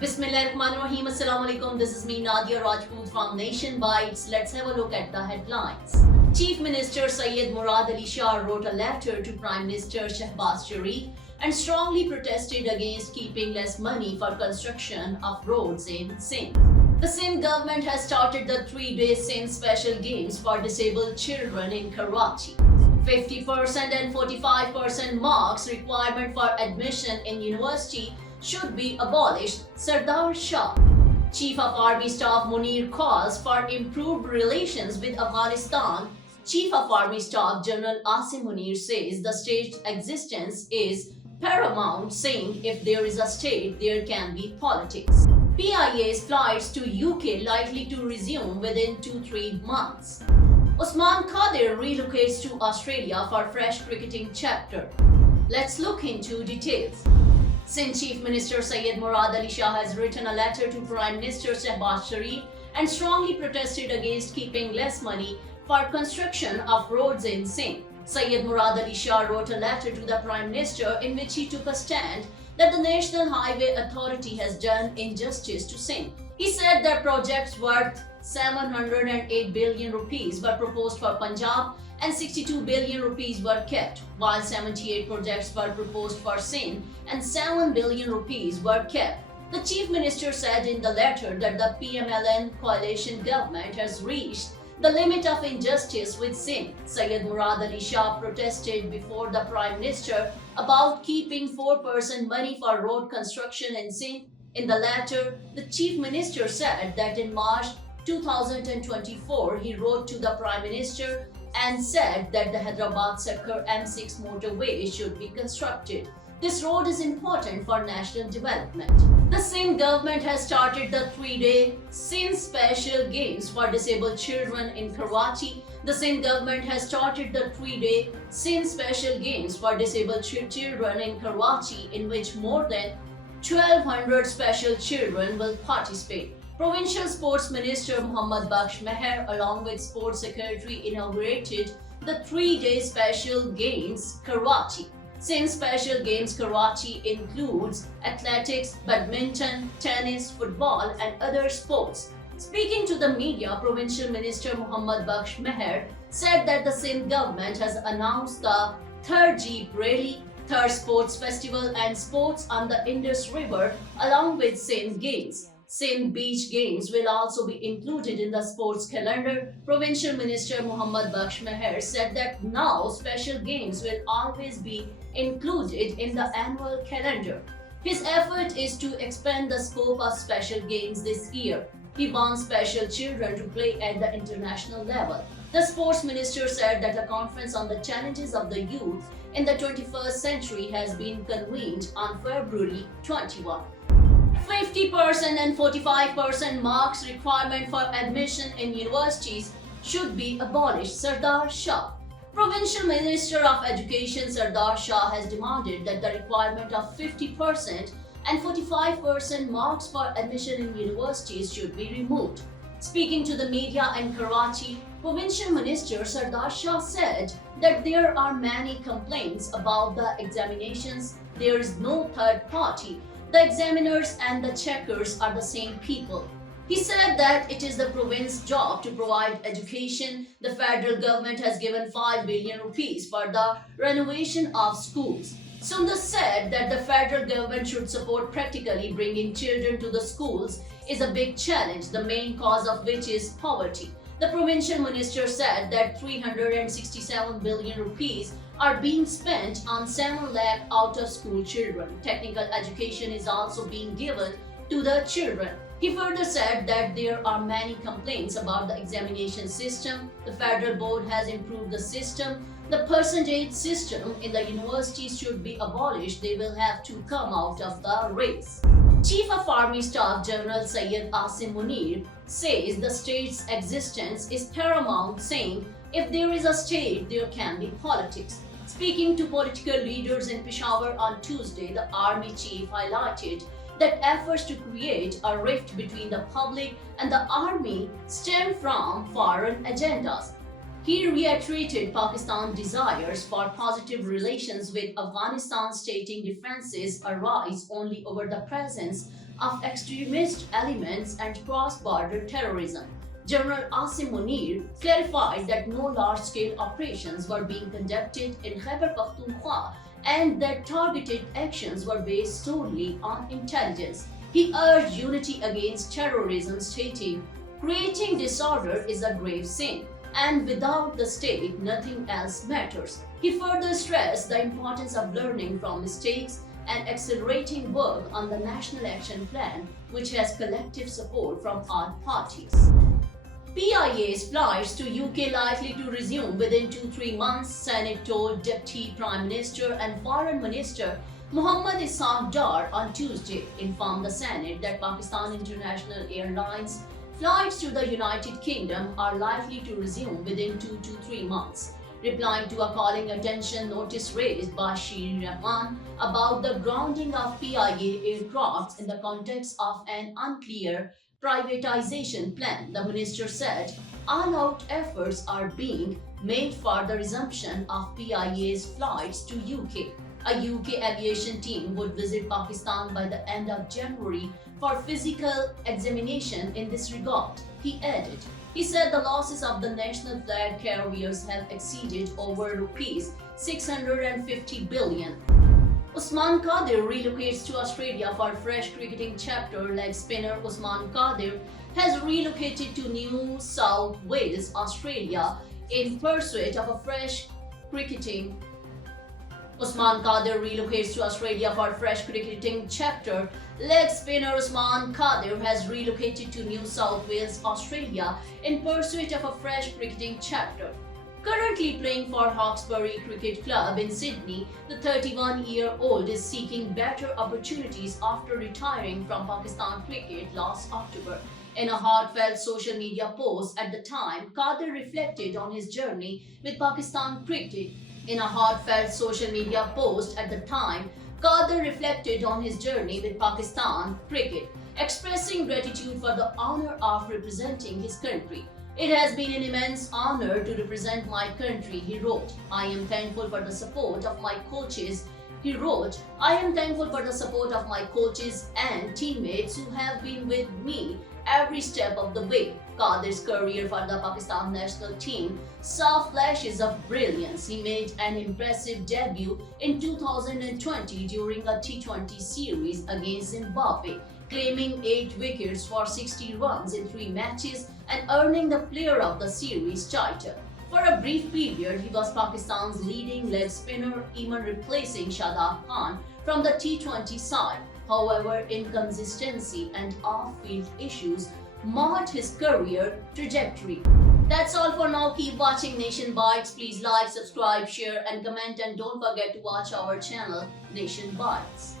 Bismillahirrahmanirrahim. Assalamu alaikum. This is me Nadia Rajput from Nation Bites. Let's have a look at the headlines. Chief Minister Syed Murad Ali Shah wrote a letter to Prime Minister Shehbaz Sharif and strongly protested against keeping less money for construction of roads in Sindh. The Sindh government has started the 3-day Sindh Special Games for disabled children in Karachi. 50% and 45% marks requirement for admission in university should be abolished, Sardar Shah. Chief of Army Staff Munir calls for improved relations with Afghanistan. Chief of Army Staff General Asim Munir says the state's existence is paramount, saying if there is a state, there can be politics. PIA's flights to UK likely to resume within 2-3 months. Usman Khadir relocates to Australia for fresh cricketing chapter. Let's look into details. Sindh Chief Minister Syed Murad Ali Shah has written a letter to Prime Minister Shehbaz Sharif and strongly protested against keeping less money for construction of roads in Sindh. Syed Murad Ali Shah wrote a letter to the Prime Minister in which he took a stand that the National Highway Authority has done injustice to Sindh. He said that projects worth 708 billion rupees were proposed for Punjab and 62 billion rupees were kept, while 78 projects were proposed for Sindh and 7 billion rupees were kept. The Chief Minister said in the letter that the PMLN coalition government has reached the limit of injustice with Sindh. Syed Murad Ali Shah protested before the Prime Minister about keeping 4% money for road construction in Sindh. In the letter, the Chief Minister said that in March 2024, he wrote to the Prime Minister and said that the Hyderabad-Sakkar M6 motorway should be constructed. This road is important for national development. The Sindh government has started the 3-day Sindh Special Games for disabled children in Karachi. The Sindh government has started the 3-day Sindh Special Games for disabled children in Karachi, in which more than 1,200 special children will participate. Provincial Sports Minister Muhammad Bakhsh Meher, along with Sports Secretary, inaugurated the 3-day Special Games Karachi. Sindh Special Games Karachi includes athletics, badminton, tennis, football, and other sports. Speaking to the media, Provincial Minister Muhammad Bakhsh Meher said that the Sindh government has announced the 3rd Jeep Rally, 3rd Sports Festival, and Sports on the Indus River, along with Sindh Games. Sindh Beach Games will also be included in the sports calendar. Provincial Minister Muhammad Bakhsh Meher said that now special games will always be included in the annual calendar. His effort is to expand the scope of special games this year. He wants special children to play at the international level. The sports minister said that a conference on the challenges of the youth in the 21st century has been convened on February 21. 50% and 45% marks requirement for admission in universities should be abolished, Sardar Shah. Provincial Minister of Education Sardar Shah has demanded that the requirement of 50% and 45% marks for admission in universities should be removed. Speaking to the media in Karachi, Provincial Minister Sardar Shah said that there are many complaints about the examinations. There is no third party. The examiners and the checkers are the same people. He said that it is the province's job to provide education. The federal government has given 5 billion rupees for the renovation of schools. Sundar said that the federal government should support practically bringing children to the schools is a big challenge, the main cause of which is poverty. The provincial minister said that 367 billion rupees are being spent on 7 lakh out-of-school children. Technical education is also being given to the children. He further said that there are many complaints about the examination system. The federal board has improved the system. The percentage system in the universities should be abolished. They will have to come out of the race. Chief of Army Staff General Syed Asim Munir says the state's existence is paramount, saying, if there is a state, there can be politics. Speaking to political leaders in Peshawar on Tuesday, the army chief highlighted that efforts to create a rift between the public and the army stem from foreign agendas. He reiterated Pakistan's desires for positive relations with Afghanistan, stating differences arise only over the presence of extremist elements and cross-border terrorism. General Asim Munir clarified that no large-scale operations were being conducted in Khyber Pakhtunkhwa and that targeted actions were based solely on intelligence. He urged unity against terrorism, stating, creating disorder is a grave sin, and without the state, nothing else matters. He further stressed the importance of learning from mistakes and accelerating work on the National Action Plan, which has collective support from all parties. PIA's flights to UK likely to resume within 2-3 months, Senate told Deputy Prime Minister and Foreign Minister Mohammad Ishaq Dar on Tuesday, informed the Senate that Pakistan International Airlines flights to the United Kingdom are likely to resume within 2 to 3 months. Replying to a calling attention notice raised by Shirin Rahman about the grounding of PIA aircraft in the context of an unclear privatization plan, the minister said, all-out efforts are being made for the resumption of PIA's flights to UK. A UK aviation team would visit Pakistan by the end of January for physical examination in this regard, he added. He said the losses of the national flag carriers have exceeded over rupees 650 billion. Usman Qadir relocates to Australia for fresh cricketing chapter. Leg spinner Usman Qadir has relocated to New South Wales, Australia in pursuit of a fresh cricketing Usman Qadir relocates to Australia for fresh cricketing chapter. Leg spinner Usman Qadir has relocated to New South Wales, Australia in pursuit of a fresh cricketing chapter. Currently playing for Hawkesbury Cricket Club in Sydney, the 31-year-old is seeking better opportunities after retiring from Pakistan cricket last October. In a heartfelt social media post at the time, Qadir reflected on his journey with Pakistan cricket. In a heartfelt social media post at the time, Qadir reflected on his journey with Pakistan cricket, expressing gratitude for the honor of representing his country. It has been an immense honor to represent my country, he wrote. I am thankful for the support of my coaches. He wrote, I am thankful for the support of my coaches and teammates who have been with me every step of the way. Qadir's career for the Pakistan national team saw flashes of brilliance. He made an impressive debut in 2020 during a T20 series against Zimbabwe, claiming 8 wickets for 60 runs in 3 matches and earning the Player of the Series title. For a brief period, he was Pakistan's leading leg spinner, even replacing Shadab Khan from the T20 side. However, inconsistency and off-field issues marred his career trajectory. That's all for now. Keep watching Nation Bites. Please like, subscribe, share and comment, and don't forget to watch our channel Nation Bites.